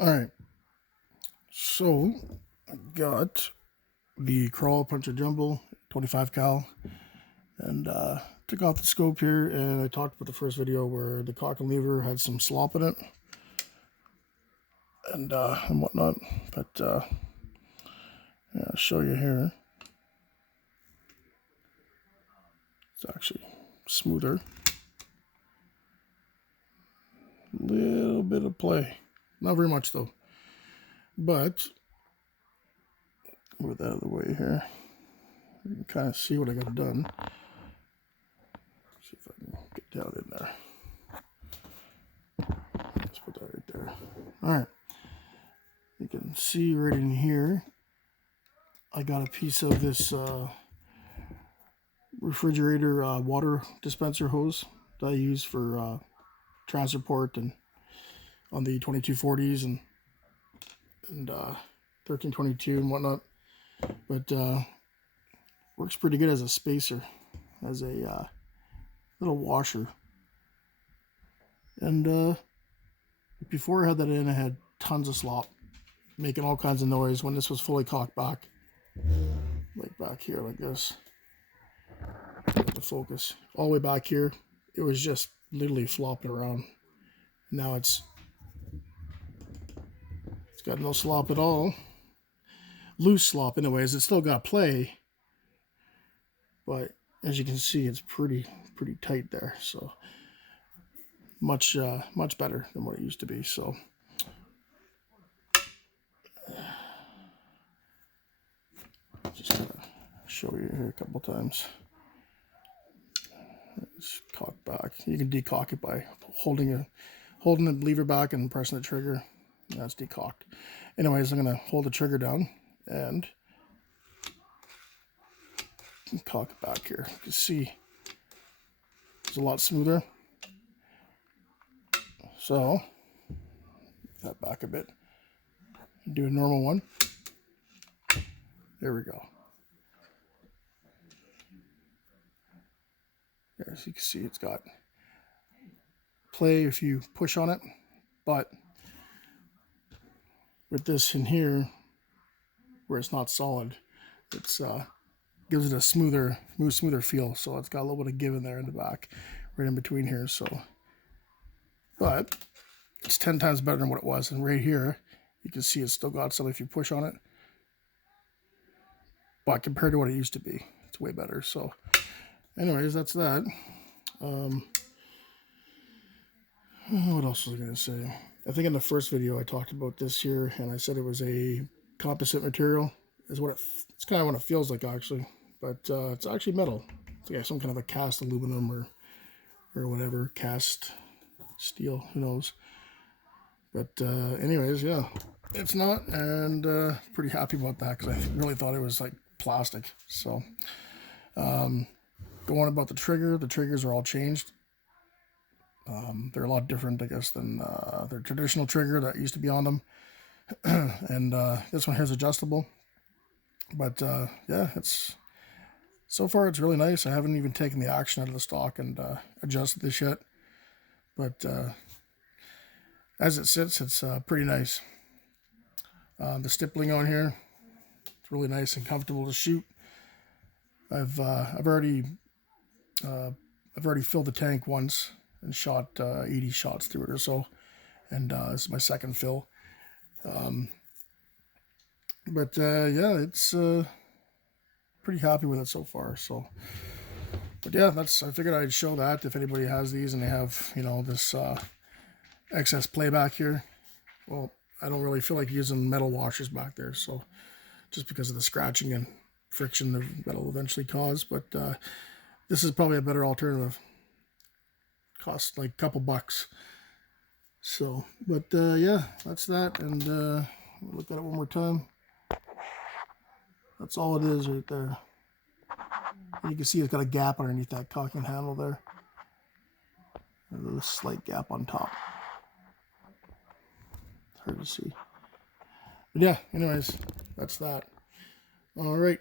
Alright, so I got the Kral Puncher Jumbo 25 cal and took off the scope here, and I talked about the first video where the cock and lever had some slop in it and whatnot, but yeah, I'll show you here. It's actually smoother. Little bit of play, not very much though, but move that out of the way here. You can kind of see what I got done. See if I can get down in there. Let's put that right there. Alright. You can see right in here, I got a piece of this refrigerator water dispenser hose that I use for transport and on the 2240s and 1322 and whatnot. But works pretty good as a spacer, as a little washer. And before I had that in, I had tons of slop, making all kinds of noise when this was fully cocked back, like back here like this. The focus all the way back here, it was just literally flopping around. Now it's got no slop at all, loose slop anyways. It's still got play, but as you can see, it's pretty tight there, so much better than what it used to be. So just gonna show you here a couple times. It's cocked back. You can decock it by holding the lever back and pressing the trigger. That's decocked. Anyways, I'm gonna hold the trigger down and cock it back here. You can see it's a lot smoother. So that back a bit. Do a normal one. There we go. There, as you can see, it's got play if you push on it, but with this in here, where it's not solid, it's gives it a smoother feel. So it's got a little bit of give in there in the back, right in between here. So, but it's 10 times better than what it was. And right here, you can see it's still got some if you push on it, but compared to what it used to be, it's way better. So anyways, that's that. What else was I going to say? I think in the first video I talked about this here, and I said it was a composite material. Is what it's kind of what it feels like, actually, but it's actually metal. It's like some kind of a cast aluminum or whatever, cast steel, who knows. But anyways, yeah, it's not, and pretty happy about that, because I really thought it was like plastic. So going about the triggers are all changed. They're a lot different, I guess, than their traditional trigger that used to be on them. And this one here is adjustable. But yeah, so far it's really nice. I haven't even taken the action out of the stock and adjusted this yet. But as it sits, it's pretty nice. The stippling on here, it's really nice and comfortable to shoot. I've already filled the tank once and shot 80 shots through it or so, and this is my second fill. But yeah, it's pretty happy with it so far. So, but yeah, I figured I'd show that if anybody has these and they have, you know, this excess playback here. Well, I don't really feel like using metal washers back there, so just because of the scratching and friction that will eventually cause. But this is probably a better alternative. Costs like a couple bucks. So, but yeah, that's that. And look at it one more time. That's all it is right there. And you can see it's got a gap underneath that cocking handle there. And a little slight gap on top. It's hard to see. But yeah, anyways, that's that. All right.